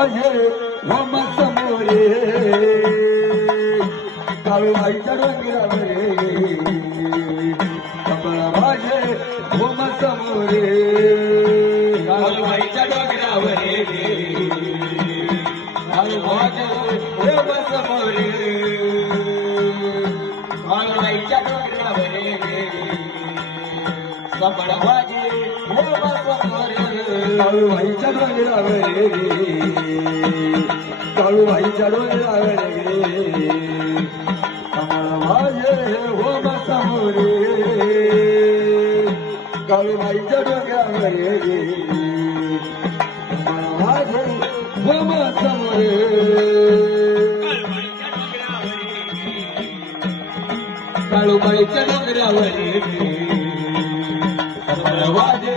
अहे मम समोरे कालवाई चढ़वे सब बड़ा बाजी वो बस मोरे কারু ভাই চরণ রবে কারু ভাই চরণ রবে কালো ভাই চালু গ্রামে কালো ভাই চালু গ্রামে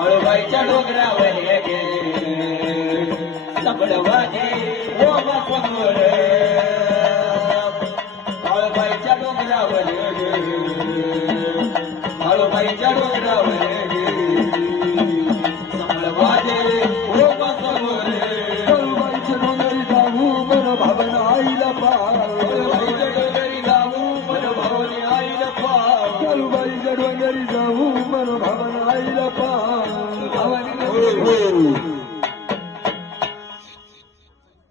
आळूबाईच्या डोंगऱ्या बघण्या आळबाईच्या डोंगऱ्या बघ आळूबाईच्या डोंगरा ಕಾಲ ಕಾಲ